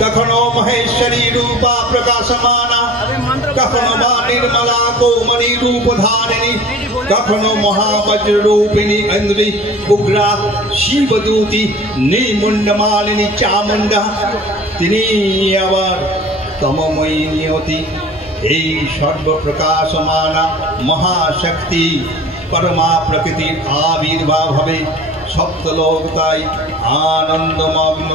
कखनो महेश्वरी रूपा प्रकाशमाना, कखनो वा निर्मला कोमली रूप धारिणी, कखनो महावज्र रूपिणी इंद्री उग्रा शिवदूती नीमुंडमालिनी चामुंडा। तिनी आबार तममयी नियति এই সর্বপ্রকাশমানা মহাশক্তি পরমা প্রকৃতির আবির্ভাব হবে। সপ্তলোক তাই আনন্দমগ্ন।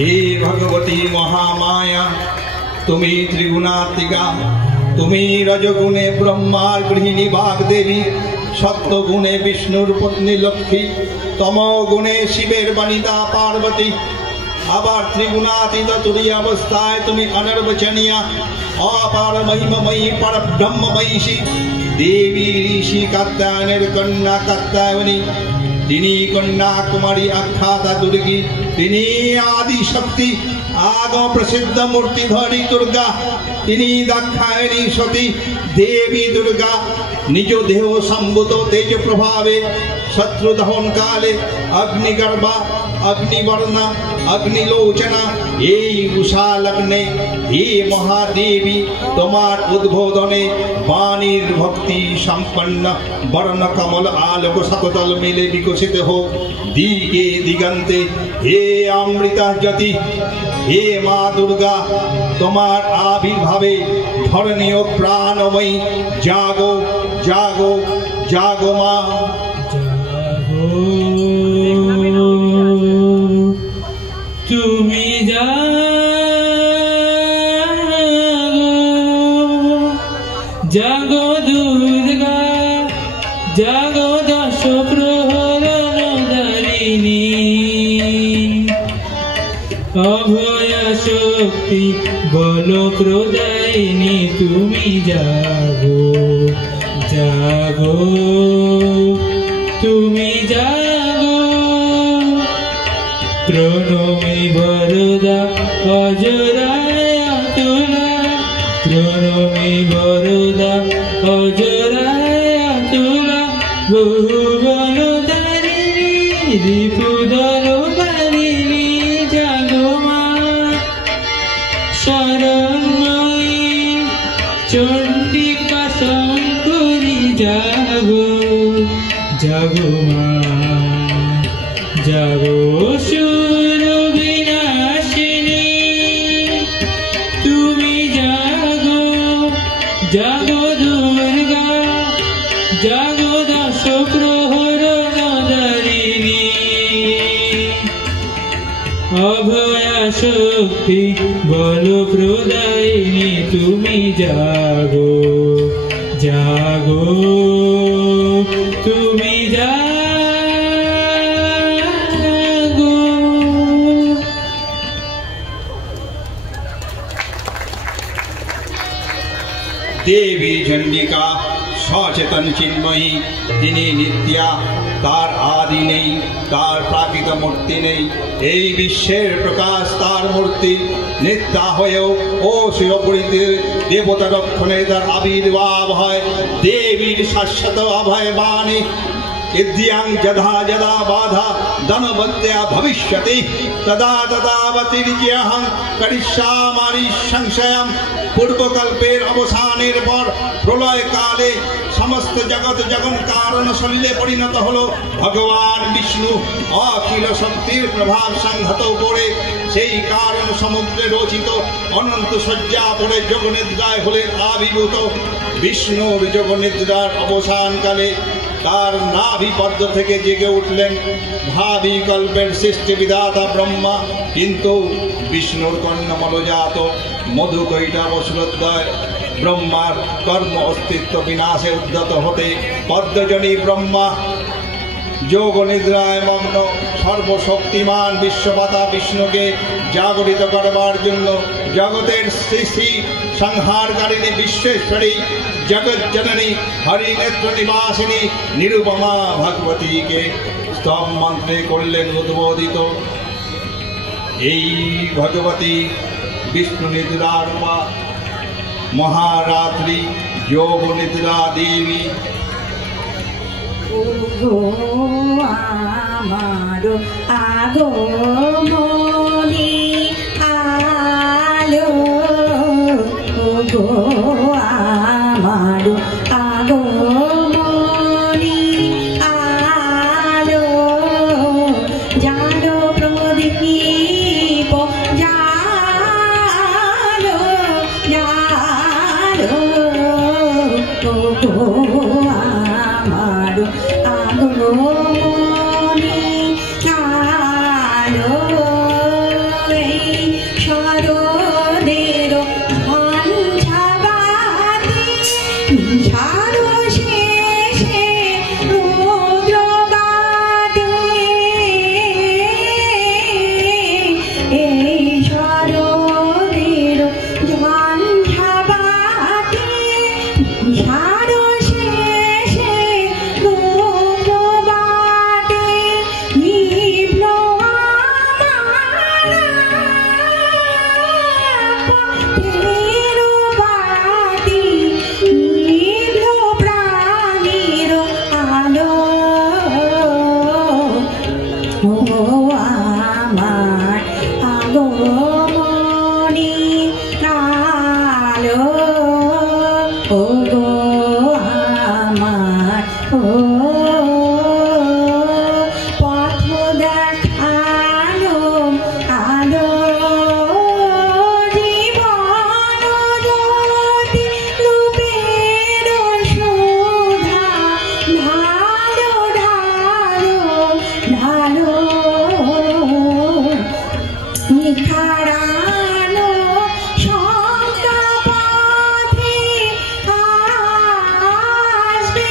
हे भगवती महामाया तुम्ही त्रिगुणात्मिका, तुम्ही रजगुणे ब्रह्मार गृहिणी वाग्देवी, सत्वगुणे विष्णुर पत्नी लक्ष्मी, तमोगुणे शिवेर वनिता पार्वती, আবার ত্রিগুণাতীত তুরীয় অবস্থায় তুমি অনির্বচনীয়া অপার মহিমময়ী পরব্রহ্মময়ী দেবী ঋষি কাত্যায়নের কন্যা কাত্যায়নী। তিনি কন্যাকুমারী আখ্যাতা দুর্গী, তিনি আদি শক্তি আগম প্রসিদ্ধ মূর্তিধরী দুর্গা, তিনি দাক্ষায়ণী সতী দেবী দুর্গা। নিজ দেহ সম্ভূত তেজ প্রভাবে শত্রু দহন কালে অগ্নিগর্ভা অগ্নিবর্ণা অগ্নিলোচনা এই উষা লগ্নে হে মহাদেবী তোমার উদ্বোধনে বাণীর ভক্তি সম্পন্ন বর্ণ কমল আলোক শতদল মিলে বিকশিত হোক দিকে দিগন্তে। হে অমৃতা জ্যোতি, হে মা দুর্গা, তোমার আবির্ভাবে ধরণীয় প্রাণময়ী জাগো জাগো জাগো মা। তুমি জাগো দুর্গা, জাগো দশ প্রহরণ শক্তি বলো প্রদায়িনী তুমি জাগো জাগো তুমি জাগো প্রণমী বরদা অজরায় তুলা প্রণমী বরদা অজরায় তুলা ভুবন দারিণী রিপুদল পারিণী জাগো মা শরণ্ময়ী চণ্ডিকা শঙ্করী জাগো জাগো মা জাগো সুর বিনাশিনী তুমি জাগো জাগো দুর্গা জাগো দশ প্রহর দারিণী অভয়া শক্তি বল প্রদায়িনী তুমি জাগো জাগো তুমি জাগো। देवी चंडिका सचेतन चिन्मयी তিনি নিত্যা তার আদি নেই তার প্রাকৃত মূর্তি নেই এই বিশ্বের প্রকাশ তার মূর্তি নিত্যা হয়েও ও শিবপুরীতে দেবতা রক্ষণে তার আবির্ভাব হয় দেবীর শাশ্বত অভয় বাণী इद्यां जधा जदा बाधा धनवत्या भविष्यति तदा तदावतिर्यहं करिष्यामि संशयं पूर्वकल्पेर अवसानेर पर प्रलय काले समस्त जगत जगन कारण सलिले परिणत हलो भगवान विष्णु अखिल शक्तिर प्रभाव संहत करे সেই কারণ সমুদ্রে রচিত অনন্ত শয্যা পড়ে যোগনিদ্রায় হলেন আবির্ভূত বিষ্ণুর যোগনিদ্রার অবসানকালে তার নাভি পদ্ম থেকে জেগে উঠলেন ভাবি কল্পের সৃষ্টি বিধাতা ব্রহ্মা কিন্তু বিষ্ণুর কন্যা মলজাত মধু কৈটব শ্রদ্ধায় ব্রহ্মার কর্ম অস্তিত্ব বিনাশে উদ্যত হতে পদ্মজনী ব্রহ্মা যোগ নিদ্রায় মগ্ন সর্বশক্তিমান বিশ্বপাতা বিষ্ণুকে জাগরিত করবার জন্য জগতের সৃষ্টি সংহারকারিণী বিশ্বেশ্বরী जगत जननी हरि नेत्र निवासिनी निरुपमा भगवती के स्तव मंत्रे करलेन उद्बोधित এই भगवती विष्णु निद्रा रूपा महारात्रि योग निद्रा देवी आमारो আগমনী আলো গো আমারো আগমনী আলো জালো প্রদীপ জালো জালো গো আমারো আগমনী আলো শরদের ঝাড়ো শেষে রুদ্রগাতে এই শরদের ঝঞ্ঝাবাতে ঝাড়ো শেষে রুদ্রগাতে নিভল আমার পথের বাতি আমার আগমনী আলো ও গো আমার পথ দেখানো আলো জীবন জ্যোতি রূপের সুধা ঢালো ঢালো ঢালো নিখারানো শঙ্কা পথে আসবে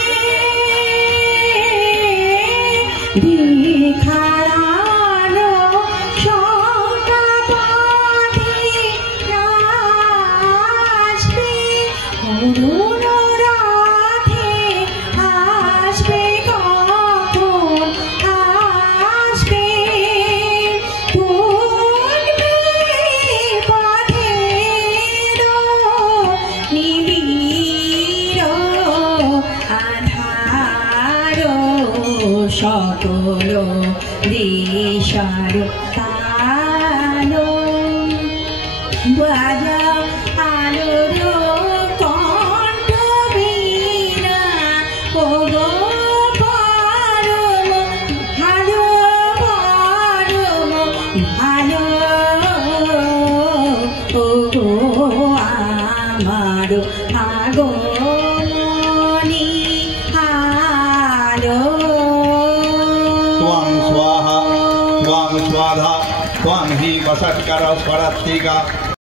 নিখারানো শঙ্কা পথে হলো দিশার আলো বাজা আলোর কণ্ঠ বীণা ও গো পরম ভালো পরম ভালো ও গো আমার আগমনী আলো त्वां स्वाहा त्वां स्वाधा त्वां हि वसत्कर स्वरत्तिका